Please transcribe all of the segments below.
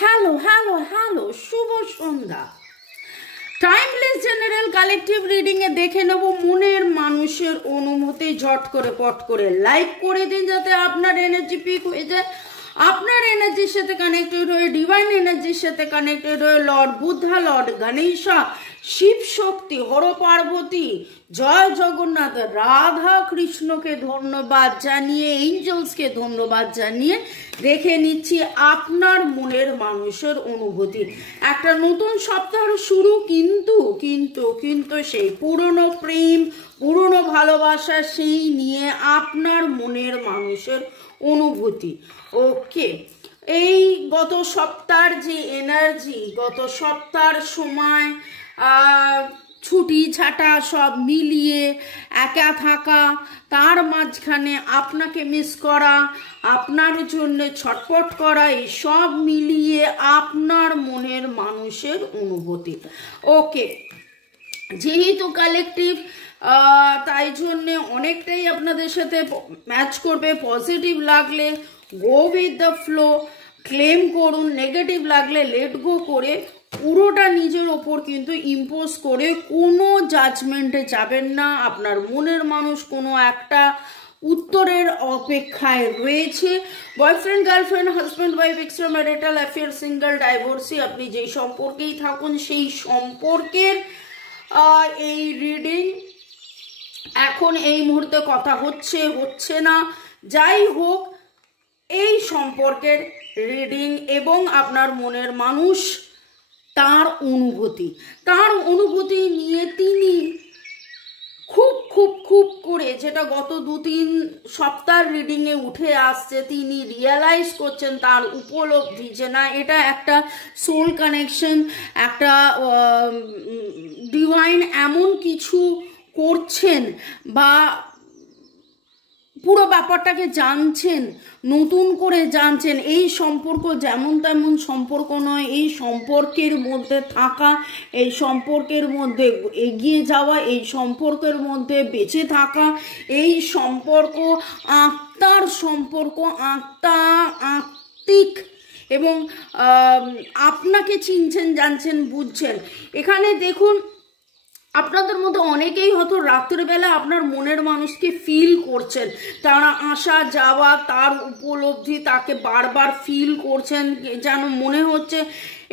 Hello hello hello, Shubho Sandhya. Timeless general collective reading a দেখে নেব মনের মানুষের অনুভূতি। ঝট করে পট করে লাইক করে দিন যাতে আপনার এনার্জি পিক হয়ে যায়, আপনার এনার্জির সাথে কানেক্টেড হয়ে, ডিভাইন এনার্জির সাথে কানেক্টেড হয়ে লর্ড বুদ্ধা, লর্ড গণেশা, শিব শক্তি, হর পার্বতী, জয় জগন্নাথ, রাধা কৃষ্ণকে ধন্যবাদ জানিয়ে, এঞ্জেলসকে ধন্যবাদ জানিয়ে দেখে নিচ্ছি আপনার মনের মানুষের অনুভূতি। একটা নতুন সপ্তাহ শুরু, কিন্তু কিন্তু কিন্তু সেই পুরনো প্রেম, পুরনো ভালোবাসা, সেই নিয়ে আপনার মনের মানুষের অনুভূতি। ওকে, এই গত সপ্তাহের যে এনার্জি, গত সপ্তাহের সময় ছুটি ছাটা সব মিলিয়ে একা থাকা, তার মাঝখানে আপনাকে মিস করা, আপনার জন্য ছটফট করা, এই সব মিলিয়ে আপনার মনের মানুষের অনুভূতি। ওকে, যেহেতু কালেকটিভ তাই জন্যে অনেকটাই আপনাদের সাথে ম্যাচ করবে। পজিটিভ লাগলে go with the flow, claim করুন। নেগেটিভ লাগলে লেট গো করে পুরোটা নিজের ওপর কিন্তু ইম্পোজ করে কোনো জাজমেন্টে যাবেন না। আপনার মনের মানুষ কোনো একটা উত্তরের অপেক্ষায় রয়েছে। Boyfriend, girlfriend, husband, wife, extra marital affair, single, divorcee, আপনি যেই সম্পর্কেই থাকুন সেই সম্পর্কের এই রিডিং এখন এই মুহূর্তে কথা হচ্ছে না, যাই হোক এই সম্পর্কের রিডিং এবং আপনার মনের মানুষ তার অনুভূতি নিয়ে তিনি খুব খুব খুব করে, যেটা গত 2-3 সপ্তাহের রিডিংয়ে উঠে আসছে, তিনি রিয়েলাইজ করছেন তার উপলব্ধি যে না, এটা একটা সোল কানেকশন, একটা ডিভাইন এমন কিছু করছেন বা পুরো ব্যাপারটাকে জানছেন, নতুন করে জানছেন। এই সম্পর্ক যেমন তেমন সম্পর্ক নয়, এই সম্পর্কের মধ্যে থাকা, এই সম্পর্কের মধ্যে এগিয়ে যাওয়া, এই সম্পর্কের মধ্যে বেঁচে থাকা, এই সম্পর্ক আত্মার সম্পর্ক, আত্মিক, এবং আপনাকে চিনছেন, জানছেন, বুঝছেন। এখানে দেখুন, আপনাদের মধ্যে অনেকেই হয়তো রাত্রেবেলা আপনার মনের মানুষকে ফিল করছেন, তারা আসা যাওয়া, তার উপলব্ধি, তাকে বারবার ফিল করছেন, যেন মনে হচ্ছে।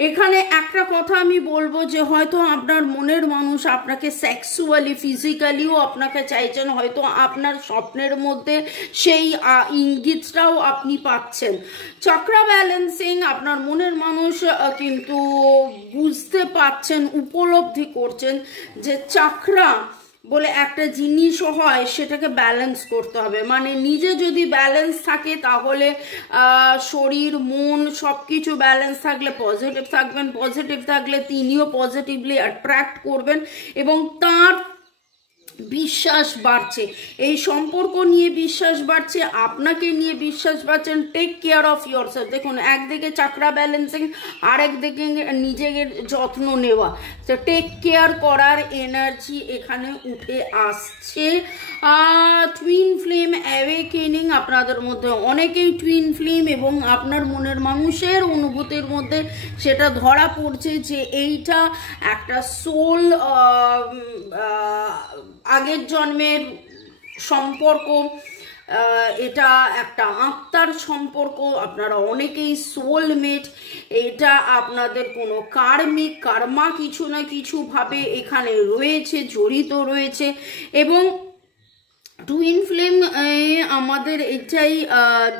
এখানে একটা কথা আমি বলবো যে হয়তো আপনার মনের মানুষ আপনাকে সেক্সুয়ালি, ফিজিক্যালিও আপনাকে চাইছেন, হয়তো আপনার স্বপ্নের মধ্যে সেই ইঙ্গিতটাও আপনি পাচ্ছেন। চক্রা ব্যালেন্সিং, আপনার মনের মানুষ কিন্তু বুঝতে পারছেন, উপলব্ধি করছেন যে চক্রা বলে একটা জিনিস হয়, সেটাকে ব্যালেন্স করতে হবে। মানে নিজে যদি ব্যালেন্স থাকে তাহলে শরীর, মন সব কিছু ব্যালেন্স থাকলে পজিটিভ থাকবেন, পজিটিভ থাকলে তিনিও পজিটিভলি অ্যাট্রাক্ট করবেন এবং তার বিশ্বাস বাড়ছে, এই সম্পর্ক নিয়ে বিশ্বাস বাড়ছে, আপনাকে নিয়ে বিশ্বাস বাড়ছেন। Take care of yourself. দেখুন, একদিকে চাকরা ব্যালেন্সিং, আরেকদিকে নিজের যত্ন নেওয়া, তো টেক কেয়ার করার এনার্জি এখানে উঠে আসছে। টুইন ফ্লেম অ্যাওয়েকেনিং, আপনাদের মধ্যে অনেকেই টুইন ফ্লেম এবং আপনার মনের মানুষের অনুভূতির মধ্যে সেটা ধরা পড়ছে যে এইটা একটা সোল, আগের জন্মের সম্পর্ক, এটা একটা আত্মার সম্পর্ক, আপনারা অনেকেই সোলমেট, এটা আপনাদের কোনো কার্মা কিছু না কিছু ভাবে এখানে রয়েছে, জড়িত রয়েছে। এবং টুইন ফ্লেম আমাদের এটাই,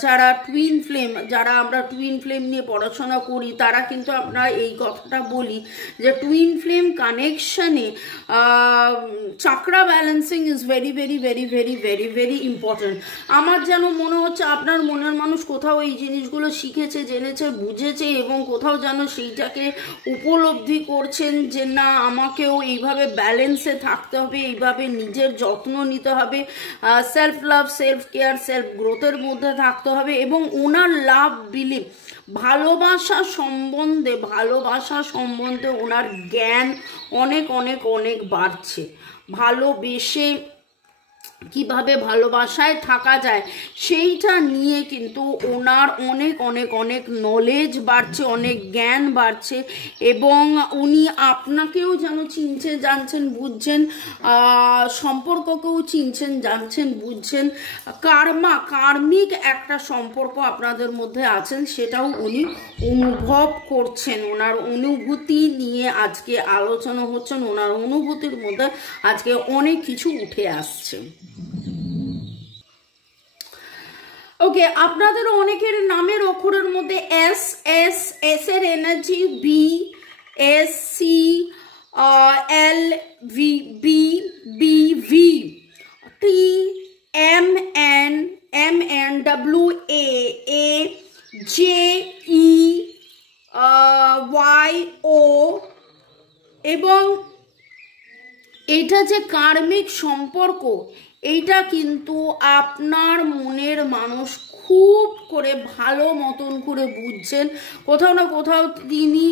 যারা টুইন ফ্লেম, যারা আমরা টুইন ফ্লেম নিয়ে পড়াশোনা করি তারা কিন্তু আমরা এই কথাটা বলি যে টুইন ফ্লেম কানেকশনে চাকরা balancing is very very very very very very important. আমার যেন মনে হচ্ছে আপনার মনের মানুষ কোথাও এই জিনিসগুলো শিখেছে, জেনেছে, বুঝেছে এবং কোথাও যেন সেইটাকে উপলব্ধি করছেন যে না, আমাকেও এইভাবে ব্যালেন্সে থাকতে হবে, এইভাবে নিজের যত্ন নিতে হবে, self love, self care, self গ্রোথের মধ্যে থাকতে হবে। এবং ওনার লাভ বিলিভ, ভালোবাসা সম্বন্ধে ওনার জ্ঞান অনেক অনেক অনেক বাড়ছে। ভালোবেসে কিভাবে ভালোবাসায় থাকা যায় সেইটা নিয়ে কিন্তু ওনার অনেক অনেক অনেক নলেজ বাড়ছে, অনেক জ্ঞান বাড়ছে, এবং উনি আপনাকেও যেন চিনছেন, জানছেন, বুঝছেন, সম্পর্ককেও চিনছেন, জানছেন, বুঝছেন। কার্মিক একটা সম্পর্ক আপনাদের মধ্যে আছেন, সেটাও উনি অনুভব করছেন। ওনার অনুভূতি নিয়ে আজকে আলোচনা হচ্ছেন, ওনার অনুভূতির মধ্যে আজকে অনেক কিছু উঠে আসছে। ওকে, আপনাদের অনেকের নামের অক্ষরের মধ্যে এস এস এস এর energy, B S C, L V, B B V, T M N W A A, J E Y O, এবং এটা যে কার্মিক সম্পর্ক, এইটা কিন্তু আপনার মনের মানুষ খুব করে ভালো মতন করে বুঝছেন। কোথাও না কোথাও তিনি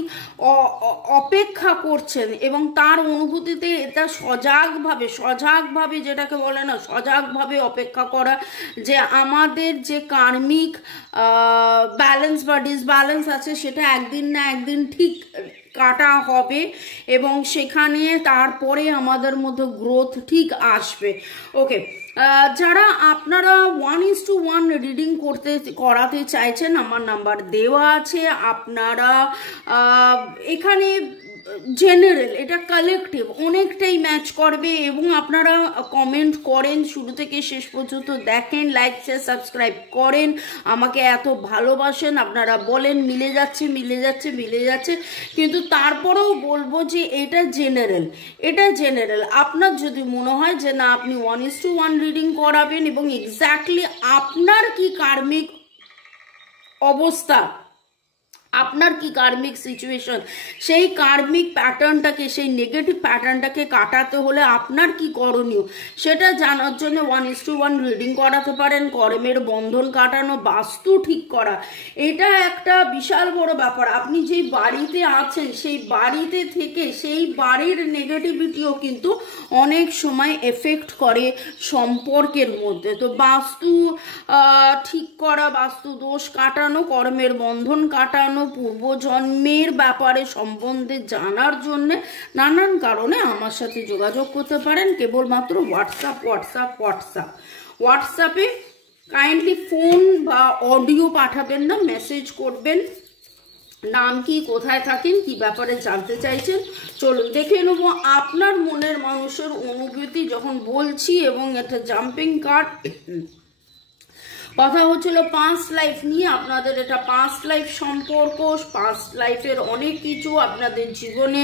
অপেক্ষা করছেন, এবং তার অনুভূতিতে এটা সজাগভাবে যেটাকে বলে না, সজাগভাবে অপেক্ষা করা, যে আমাদের যে কার্মিক ব্যালেন্স বা ডিসব্যালেন্স আছে সেটা একদিন না একদিন ঠিক কাটা হবে, এবং সেখানে তারপরে আমাদের মধ্যে গ্রোথ ঠিক আসবে। ওকে, যারা আপনারা 1:1 রিডিং করাতে চাইছেন, আমার নাম্বার দেওয়া আছে। আপনারা এখানে জেনারেল, এটা কালেকটিভ, অনেকটাই ম্যাচ করবে, এবং আপনারা কমেন্ট করেন, শুরু থেকে শেষ পর্যন্ত দেখেন, লাইক শেয়ার সাবস্ক্রাইব করেন, আমাকে এত ভালোবাসেন, আপনারা বলেন মিলে যাচ্ছে, কিন্তু তারপরেও বলবো যে এটা জেনারেল। আপনার যদি মনে হয় যে না আপনি 1:1 রিডিং করাবেন, এবং এক্স্যাক্টলি আপনার কি কার্মিক অবস্থা, আপনার কি কার্মিক সিচুয়েশন, সেই কার্মিক প্যাটার্নটাকে, সেই নেগেটিভ প্যাটার্নটাকে কাটাতে হলে আপনার কি করণীয় সেটা জানার জন্য 1:1 রিডিং করাতে পারেন। কর্মের বন্ধন কাটানো, বাস্তু ঠিক করা, এটা একটা বিশাল বড় ব্যাপার। আপনি যেই বাড়িতে আছেন সেই বাড়িতে থেকে সেই বাড়ির নেগেটিভিটিও কিন্তু অনেক সময় এফেক্ট করে সম্পর্কের মধ্যে। তো বাস্তু ঠিক করা, বাস্তু দোষ কাটানো, কর্মের বন্ধন কাটানো, পূর্বজন্মের ব্যাপারে সম্বন্ধে জানার জন্য নানান কারণে আমার সাথে যোগাযোগ করতে পারেন। কেবলমাত্র হোয়াটসঅ্যাপে কাইন্ডলি ফোন বা অডিও পাঠাবেন না, মেসেজ করবেন, নাম কি, কোথায় থাকেন, কি ব্যাপারে জানতে চাইছেন। চলুন দেখে নেবো আপনার মনের মানুষের অনুভূতি যখন বলছি। এবং এটা জাম্পিং কার্ড, কথা হচ্ছিল পাস্ট লাইফ নিয়ে। আপনাদের এটা পাস্ট লাইফ সম্পর্ক, পাস্ট লাইফের অনেক কিছু আপনাদের জীবনে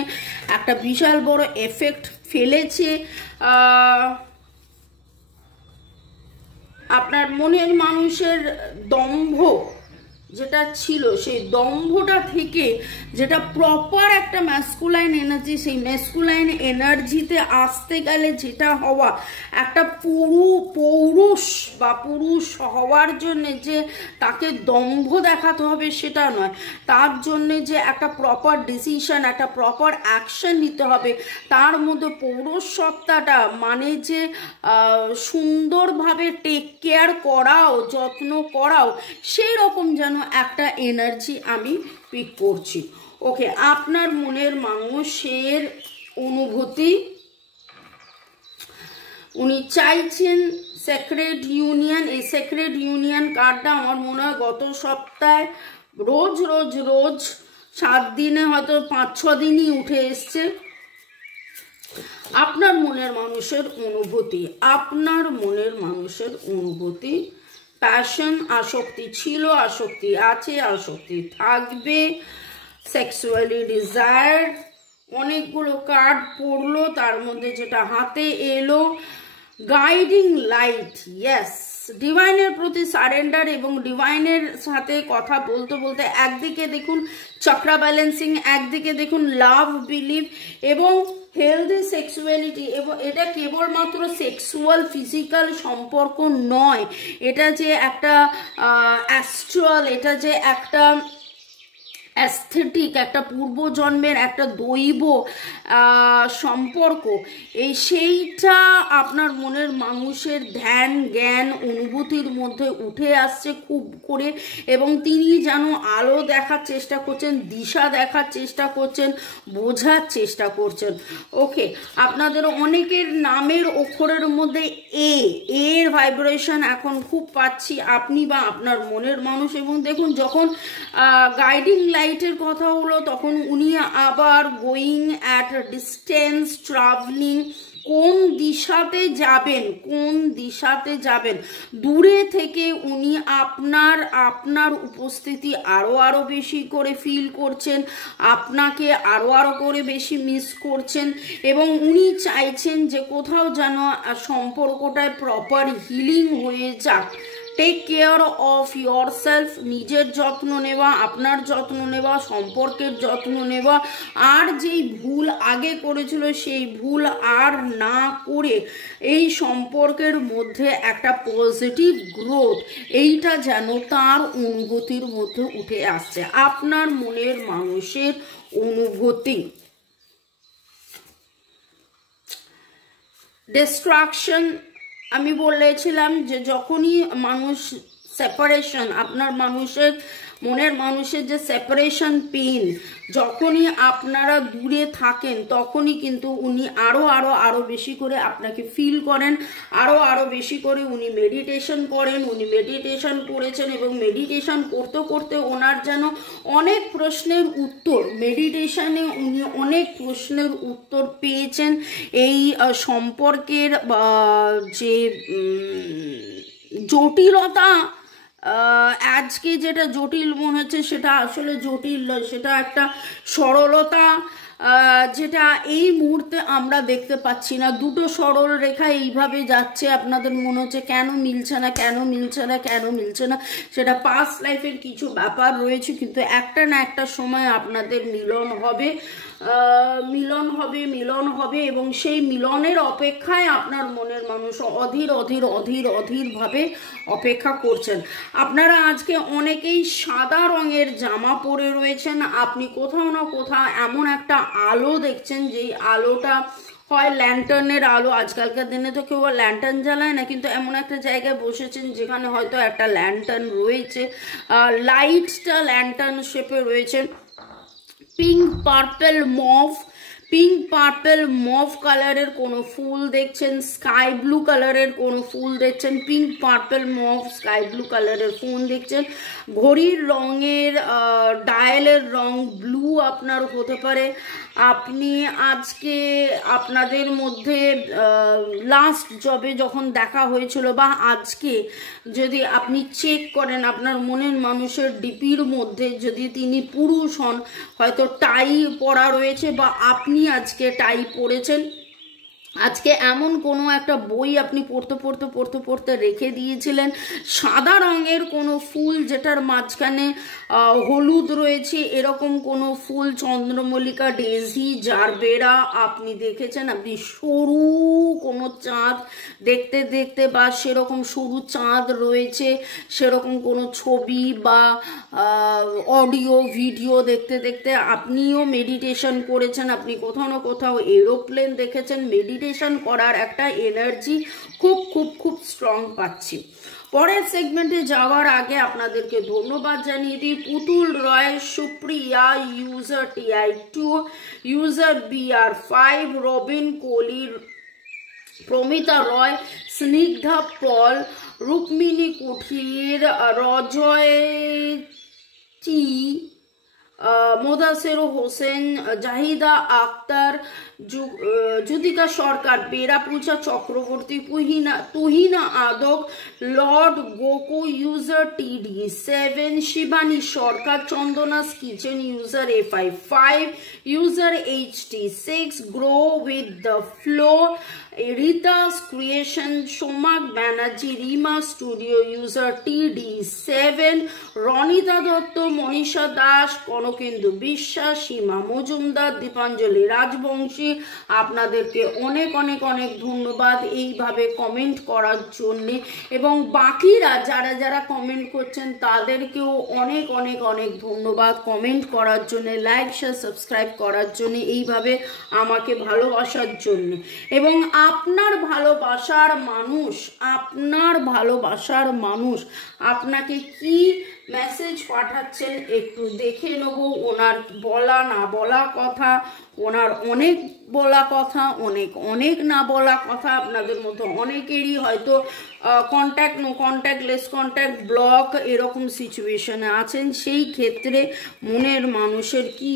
একটা বিশাল বড় এফেক্ট ফেলেছে। আপনার মনের মানুষের দম্ভ যেটা ছিল, সেই দম্ভটা থেকে যেটা প্রপার একটা ম্যাসকুলাইন এনার্জি, সেই ম্যাসকুলাইন এনার্জিতে আসতে গেলে যেটা হওয়া, একটা পৌরুষ বা পুরুষ হওয়ার জন্যে যে তাকে দম্ভ দেখাতে হবে সেটা নয়, তার জন্যে যে একটা প্রপার ডিসিশন, একটা প্রপার অ্যাকশন নিতে হবে, তার মধ্যে পৌরুষ সত্তাটা মানে যে সুন্দরভাবে টেক কেয়ার করাও, যত্ন করাও, সেই রকম যেন একটা এনার্জি আমি পিক করছি। ওকে, আপনার মনের মানুষের অনুভূতি, উনি চাইছেন সেক্রেড ইউনিয়ন। এই সেক্রেড ইউনিয়ন কার্ডটা আমার মনে হয় গত সপ্তাহে রোজ 7 দিনে হয়তো 5-6 দিনই উঠে এসছে। আপনার মনের মানুষের অনুভূতি, প্যাশন, আসক্তি ছিল, আসক্তি আছে, আসক্তি থাকবে, সেক্সুয়ালি ডিজায়ার। অনেকগুলো কার্ড পড়লো, তার মধ্যে যেটা হাতে এলো, গাইডিং লাইট, ইয়েস, ডিভাইনের প্রতি সারেন্ডার, এবং ডিভাইনের সাথে কথা বলতে একদিকে দেখুন চক্রা ব্যালেন্সিং, একদিকে দেখুন লাভ, বিলিভ এবং হেলদি সেক্সুয়ালিটি। এবং এটা কেবলমাত্র সেক্সুয়াল ফিজিক্যাল সম্পর্ক নয়, এটা যে একটা অ্যাস্ট্রাল, এটা যে একটা অ্যাস্থেটিক, একটা পূর্বজন্মের একটা দৈব সম্পর্ক, সেইটা আপনার মনের মানুষের ধ্যান জ্ঞান অনুভূতির মধ্যে উঠে আসছে খুব করে, এবং তিনি যেন আলো দেখার চেষ্টা করছেন, দিশা দেখার চেষ্টা করছেন, বোঝার চেষ্টা করছেন। ওকে, আপনাদের অনেকের নামের অক্ষরের মধ্যে এর ভাইব্রেশন এখন খুব পাচ্ছি আপনি বা আপনার মনের মানুষ। এবং দেখুন, যখন গাইডিং লাইটের কথা হলো তখন উনি আবার গোয়িং অ্যাট ডিস্টেন্স, ট্রাভেলিং, কোন দিশাতে যাবেন, দূরে থেকে উনি আপনার উপস্থিতি আরো বেশি করে ফিল করছেন, আপনাকে আরো করে বেশি মিস করছেন, এবং উনি চাইছেন যে কোথাও যেন সম্পর্কটায় প্রপার হিলিং হয়ে যাক। Take care of your self, নিজের যত্ন নেওয়া, আপনার যত্ন নেওয়া, সম্পর্কের যত্ন নেওয়া, আর যেই ভুল আগে করেছিল সেই ভুল আর না করে এই সম্পর্কের মধ্যে একটা পজিটিভ গ্রোথ, এইটা যেন তার অনুভূতির মধ্যে উঠে আসছে, আপনার মনের মানুষের অনুভূতি। ডিস্ট্রাকশন, আমি বলেছিলাম যে যখনই মানুষ সেপারেশন, আপনার মনের মানুষের যে সেপারেশন পেইন, যখনই আপনারা দূরে থাকেন তখনই কিন্তু উনি আরো বেশি করে আপনাকে ফিল করেন, আরো বেশি করে উনি মেডিটেশন করেন, উনি মেডিটেশন করেছেন, এবং মেডিটেশন করতে করতে ওনার যেন অনেক প্রশ্নের উত্তর, মেডিটেশনে উনি অনেক প্রশ্নের উত্তর পেয়েছেন। এই সম্পর্কের যে জটিলতা, আজকে যেটা জটিল মনে হচ্ছে সেটা আসলে জটিল নয়, সেটা একটা সরলতা, যেটা এই মুহূর্তে আমরা দেখতে পাচ্ছি না। দুটো সরল রেখা এইভাবে যাচ্ছে, আপনাদের মনে হচ্ছে কেন মিলছে না, সেটা পাস্ট লাইফের কিছু ব্যাপার রয়েছে, কিন্তু একটা না একটা সময় আপনাদের মিলন হবে, এবং সেই মিলনের অপেক্ষায় আপনার মনের মানুষ অধীর ভাবে অপেক্ষা করছেন। আপনারা আজকে অনেকেই সাদা রঙের জামা পরে রয়েছেন, আপনি কোথাও না কোথাও এমন একটা আলো দেখছেন, যেই আলোটা হয় ল্যান্টার্নের আলো, আজকালকার দিনে তো কেউ ল্যান্টার্ন জ্বালায় না, কিন্তু এমন একটা জায়গায় বসেছেন যেখানে হয়তো একটা ল্যান্টার্ন রয়েছে, লাইটটা ল্যান্টার্ন শেপে রয়েছে। পিঙ্ক পার্পল মভ কালারের কোনো ফুল দেখছেন, স্কাই ব্লু কালারের কোনো ফুল দেখছেন, pink purple mauve sky blue কালারের ফুল দেখছেন। ঘড়ির রঙের ডায়ালের রং ব্লু আপনার হতে পারে। আপনি আজকে আপনাদের মধ্যে লাস্ট জবে যখন দেখা হয়েছিল, বা আজকে যদি আপনি চেক করেন আপনার মনের মানুষের ডিপির মধ্যে, যদি তিনি পুরুষ হন হয়তো টাই পরা রয়েছে, বা আপনি আজকে টাই পরেছেন। আজকে এমন কোনো একটা বই আপনি পড়তে রেখে দিয়েছিলেন, সাদা রঙের কোনো ফুল যেটার মাঝখানে হলুদ রয়েছে, এরকম কোনো ফুল, চন্দ্রমল্লিকা, ডেজি, জারবেরা আপনি দেখেছেন। আপনি সরু কোনো চাঁদ দেখতে বা সেরকম সরু চাঁদ রয়েছে সেরকম কোনো ছবি বা অডিও ভিডিও দেখতে আপনিও মেডিটেশন করেছেন, আপনি কোথাও না কোথাও এরোপ্লেন দেখেছেন। মেডিটেশন করার একটা এনার্জি খুব স্ট্রং পাচ্ছি। পরের সেগমেন্টে যাওয়ার আগে আপনাদেরকে ধন্যবাদ জানিয়ে দিই। Putul Roy, Supriya, user TI2, user BR5, Robin Kohli, Pramita Roy, Snigdha Paul, Rukmini Kuthir, Rajoy T, Modaser Hossain, Jahida Akter, Yudika Sarkar, Bera Puja Chakraborty, Tuhina Adak, Lord Goku, user TD7, Shibani Sarkar, Chandana's kitchen, user A55, user HT6, grow with the flow, Rita's creation, Somak Banerjee, Rima studio, user TD7, Ronita Dutta, Manisha Das, Kanakendu Shubhendu Biswas, Seema Majumdar, Dipanjali Rajbanshi, আপনাদেরকে অনেক অনেক অনেক ধন্যবাদ এইভাবে কমেন্ট করার জন্যে। এবং বাকিরা যারা যারা কমেন্ট করছেন তাদেরকেও অনেক অনেক অনেক ধন্যবাদ কমেন্ট করার জন্য, লাইক শেয়ার সাবস্ক্রাইব করার জন্য, এইভাবে আমাকে ভালোবাসার জন্য। এবং আপনার ভালোবাসার মানুষ আপনাকে কি মেসেজ পাঠাচ্ছেন একটু দেখে নেব। ওনার বলা না বলা কথা, ওনার অনেক বলা কথা, অনেক না বলা কথা, আপনাদের মতো অনেকেরই হয়তো contact, no contact, less contact, block এরকম সিচুয়েশনে আছেন। সেই ক্ষেত্রে মনের মানুষের কি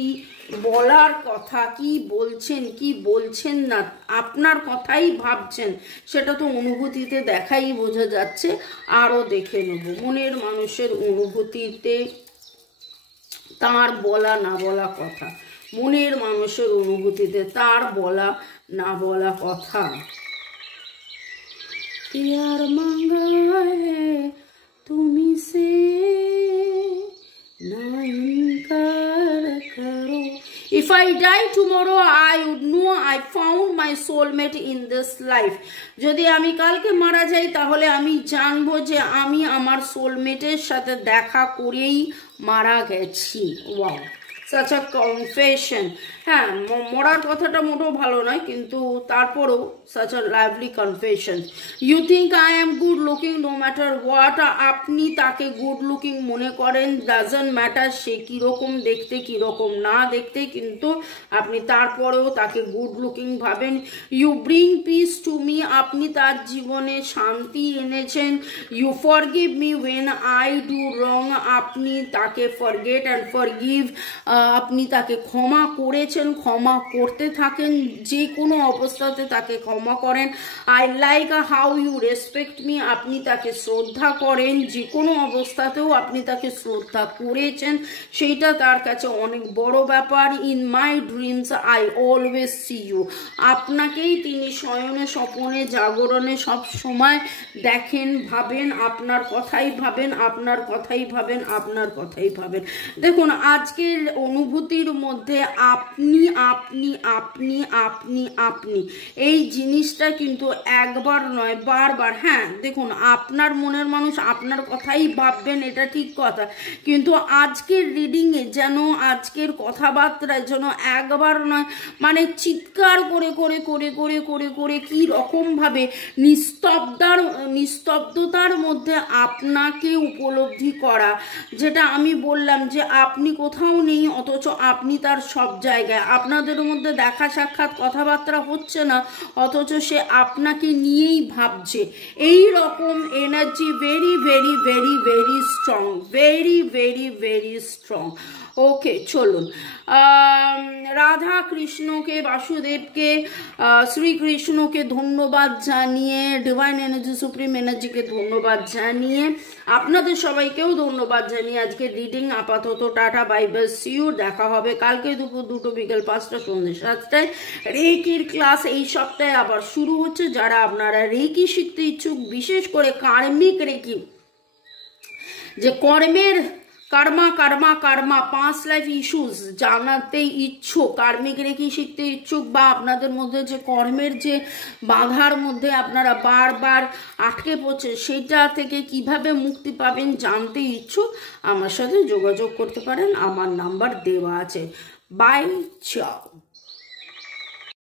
বলার কথা, কি বলছেন কি বলছেন না, আপনার কথাই ভাবছেন, সেটা তো অনুভূতিতে দেখাই বোঝা যাচ্ছে। আরও দেখে নেব মনের মানুষের অনুভূতিতে তার বলা না বলা কথা, মনের মানুষের অনুভূতিতে তার বলা না বলা কথা। प्यार मांगा है तुम्ही से ना इनकार करो। If I die tomorrow, I would know I found my soulmate in this life. যদি আমি কালকে মারা যাই তাহলে আমি জানবো যে আমি আমার সোলমেটের সাথে দেখা করেই মারা গেছি। Wow, such a confession. হ্যাঁ, মরার কথাটা মোটেও ভালো নয়, কিন্তু তারপরেও such a lively confession. You think I am good looking no matter what. আপনি তাকে গুড লুকিং মনে করেন, ডাজন্ট ম্যাটার সে কীরকম দেখতে কীরকম না দেখতে, কিন্তু আপনি তারপরেও তাকে গুড লুকিং ভাবেন। You bring peace to me, আপনি তার জীবনে শান্তি এনেছেন। You forgive me when I do wrong, আপনি তাকে ফরগেট অ্যান্ড ফরগিভ, আপনি তাকে ক্ষমা করেছেন, ক্ষমা করতে থাকেন, যে কোনো অবস্থাতে তাকে ক্ষমা করেন। I like how you respect me, আপনি তাকে শ্রদ্ধা করেন, যে কোনো অবস্থাতেও আপনি তাকে শ্রদ্ধা করেছেন, সেইটা তার কাছে অনেক বড় ব্যাপার। In my dreams I always see you, আপনাকেই তিনি শয়নে স্বপনে জাগরণে সব সময় দেখেন, ভাবেন, আপনার কথাই ভাবেন, আপনার কথাই ভাবেন, আপনার কথাই ভাবেন। দেখুন, আজকের অনুভূতির মধ্যে আপনি আপনি আপনি আপনি আপনি এই জিনিসটা কিন্তু একবার নয় বারবার। হ্যাঁ দেখুন, আপনার মনের মানুষ আপনার কথাই ভাববেন, এটা ঠিক কথা, কিন্তু আজকের রিডিংয়ে যেন, আজকের কথাবার্তায় যেন একবার নয়, মানে চিৎকার করে করে করে করে করে করে কি রকমভাবে নিস্তব্ধতার মধ্যে আপনাকে উপলব্ধি করা, যেটা আমি বললাম যে আপনি কোথাও নেই অথচ আপনি তার সব জায়গায়, আপনাদের মধ্যে দেখা সাক্ষাৎ কথাবার্তা হচ্ছে না অথচ সে আপনাকে নিয়েই ভাবছে। এই রকম energy very very very very strong, very very very strong. Okay, চলুন রাধা কৃষ্ণকে, বাসুদেবকে, শ্রীকৃষ্ণকে ধন্যবাদ জানিয়ে, ডিভাইন এনার্জি, সুপ্রিম এনার্জিকে ধন্যবাদ জানিয়ে, আপনাদের সবাইকেও ধন্যবাদ জানিয়ে আজকে রিডিং আপাতত tata, bye bye, see you. দেখা হবে কালকে দুপুর 2টো, বিকেল 5টা, সন্ধ্যে 7টায়। রেকির ক্লাস এই সপ্তাহে আবার শুরু হচ্ছে। যারা আপনারা রেকি শিখতে ইচ্ছুক, বিশেষ করে কার্মিক রেকি, যে কর্মের কর্মা 5 লাইফ ইস্যুস জানাতে ইচ্ছুক, কার্মিক রেকি শিখতে ইচ্ছুক, বা আপনাদের মধ্যে যে কর্মের যে বাধার মধ্যে আপনারা বারবার আটকে পড়ছে, সেটা থেকে কিভাবে মুক্তি পাবেন জানতে ইচ্ছুক, আমার সাথে যোগাযোগ করতে পারেন। আমার নাম্বার দেওয়া আছে। বাই, চাও।